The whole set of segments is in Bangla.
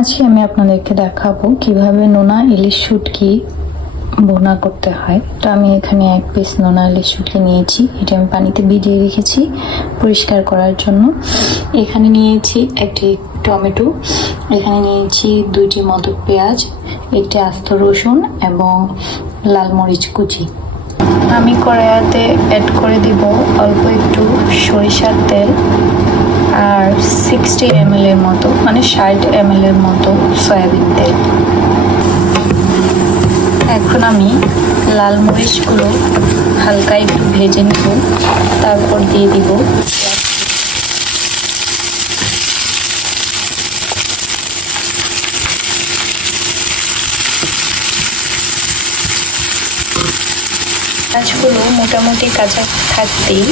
আজকে আমি আপনাদেরকে দেখাবো কিভাবে নোনা ইলিশ শুটকি ভুনা করতে হয়। তো আমি এখানে এক পিস নোনা ইলিশ শুটকি নিয়েছি, এটা আমি পানিতে ভিজিয়ে রেখেছি পরিষ্কার করার জন্য। এখানে নিয়েছি একটি টমেটো, এখানে নিয়েছি 2টি মতো পেঁয়াজ, একটি আস্ত রসুন এবং লাল মরিচ কুচি। আমি কড়াইতে অ্যাড করে দিব অল্প একটু সরিষার তেল আর 60 ml এর মতো, মানে 60 ml এর মতো সয়াবিন তেল। এখন আমি লাল মরিচগুলো হালকা একটু ভেজে নেব, তারপর দিয়ে দিব পেঁয়াজগুলো মোটামুটি কাঁচা থাকতেই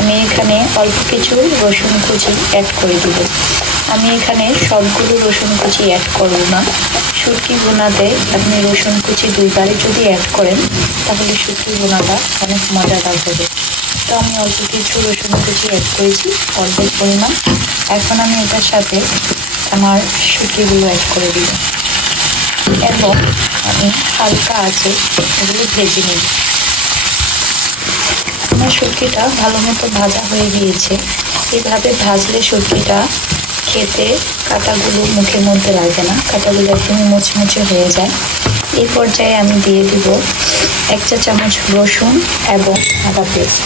আমি এখানে অল্প কিছু রসুন কুচি অ্যাড করে দিব। আমি এখানে সবগুলো রসুন কুচি অ্যাড করব না। শুটকি ভুনাতে আপনি রসুন কুচি 2বারে যদি অ্যাড করেন তাহলে শুটকি ভুনাটা অনেক মজাদার হবে। তো আমি অল্প কিছু রসুন কুচি অ্যাড করেছি, অল্প পরিমাণ। এখন আমি এটার সাথে আমার শুটকিগুলো অ্যাড করে দিব এবং আমি হালকা আছে এগুলো ভেজে নিব। আমার শুটকিটা ভালো মতো ভাজা হয়ে গিয়েছে। এইভাবে ভাজলে শুটকিটা খেতে কাঁটাগুলো মুখের মধ্যে লাগে না, কাঁটাগুলো একদমই মুচমুচে হয়ে যায়। এই পর্যায়ে আমি দিয়ে দিব 1 চা চামচ রসুন এবং আদা পেস্ট।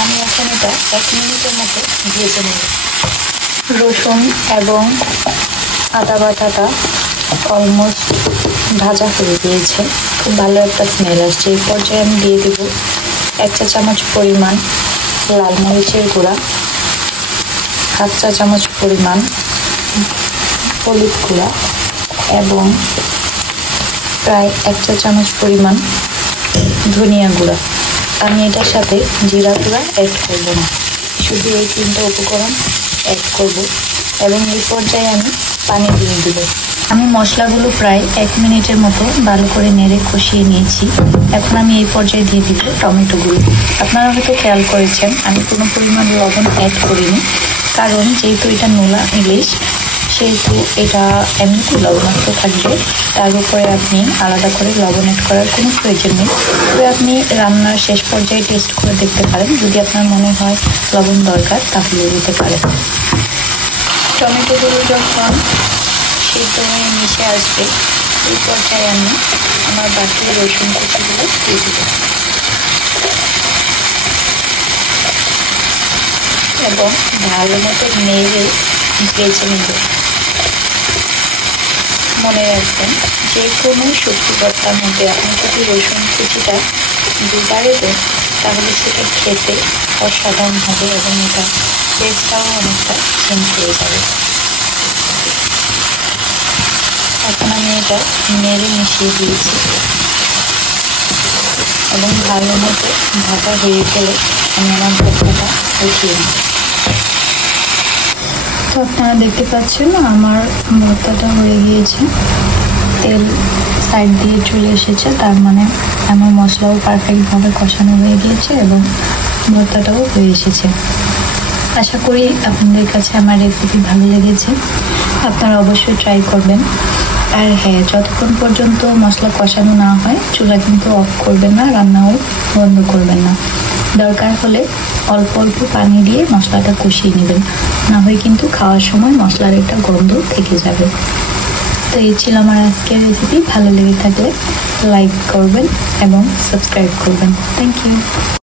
আমি এখন এটা 1 মিনিটের মতো ভেজে নেব। রসুন এবং আদা বাটাটা অলমোস্ট ভাজা হয়ে গিয়েছে, খুব ভালো একটা স্মেল আসছে। এই পর্যায়ে আমি দিয়ে দেব 1 চা চামচ পরিমাণ লাল মরিচের গুঁড়া, 1/2 চা চামচ পরিমাণ হলুদ গুঁড়া এবং প্রায় 1 চা চামচ পরিমাণ ধনিয়া গুঁড়া। আমি এটার সাথে জিরা গুঁড়া অ্যাড করব না, শুধু এই 3টা উপকরণ অ্যাড করব এবং এই পর্যায়ে আমি পানি দিয়ে দেব। আমি মশলাগুলো প্রায় 1 মিনিটের মতো ভালো করে নেড়ে কষিয়ে নিয়েছি। এখন আমি এই পর্যায়ে দিয়ে দিব টমেটোগুলো। আপনারা হয়তো খেয়াল করেছেন আমি কোনো পরিমাণ লবণ অ্যাড করিনি, কারণ যেহেতু এটা নোনা ইলিশ সেহেতু এটা এমনিতেই লবণাক্ত থাকবে, তার উপরে আপনি আলাদা করে লবণ অ্যাড করার কোনো প্রয়োজন নেই। তবে আপনি রান্নার শেষ পর্যায়ে টেস্ট করে দেখতে পারেন, যদি আপনার মনে হয় লবণ দরকার তাহলে দিতে পারেন। টমেটোগুলো যখন সিদ্ধ হয়ে মিশে আসবে এই পর্যায়ে আমি আমার বাকি রসুন কুচিগুলো দিয়ে দেব এবং ভালো মতো নেড়ে ভেজে নেব। মনে রাখবেন যে কোনো সবজি ভর্তার মধ্যে আপনি যদি রসুন কুচিটা 2বারে দেন তাহলে সেটা খেতে অসাধারণ হবে এবং এটা টেস্টটাও অনেকটা চেঞ্জ হয়ে যাবে। এখন আমি এটা নেড়ে মিশিয়ে দিয়েছি এবং ভালো মতো ভাজা হয়ে গেলে আমি আমার ভর্তাটা উঠিয়ে নিই। তো আপনারা দেখতে পাচ্ছেন আমার ভর্তাটা হয়ে গিয়েছে, তেল সাইড দিয়ে চলে এসেছে, তার মানে আমার মশলাও পারফেক্টভাবে কষানো হয়ে গিয়েছে এবং ভর্তাটাও হয়ে এসেছে। আশা করি আপনাদের কাছে আমার রেসিপি ভালো লেগেছে, আপনারা অবশ্যই ট্রাই করবেন। আর হ্যাঁ, যতক্ষণ পর্যন্ত মশলা কষানো না হয় চুলা কিন্তু অফ করবেন না, রান্নাও বন্ধ করবেন না। দরকার হলে অল্প অল্প পানি দিয়ে মশলাটা কষিয়ে নেবেন, না হয় কিন্তু খাওয়ার সময় মশলার একটা গন্ধ থেকে যাবে। তো এই ছিল আমার আজকের রেসিপি। ভালো লেগে থাকলে লাইক করবেন এবং সাবস্ক্রাইব করবেন। Thank you.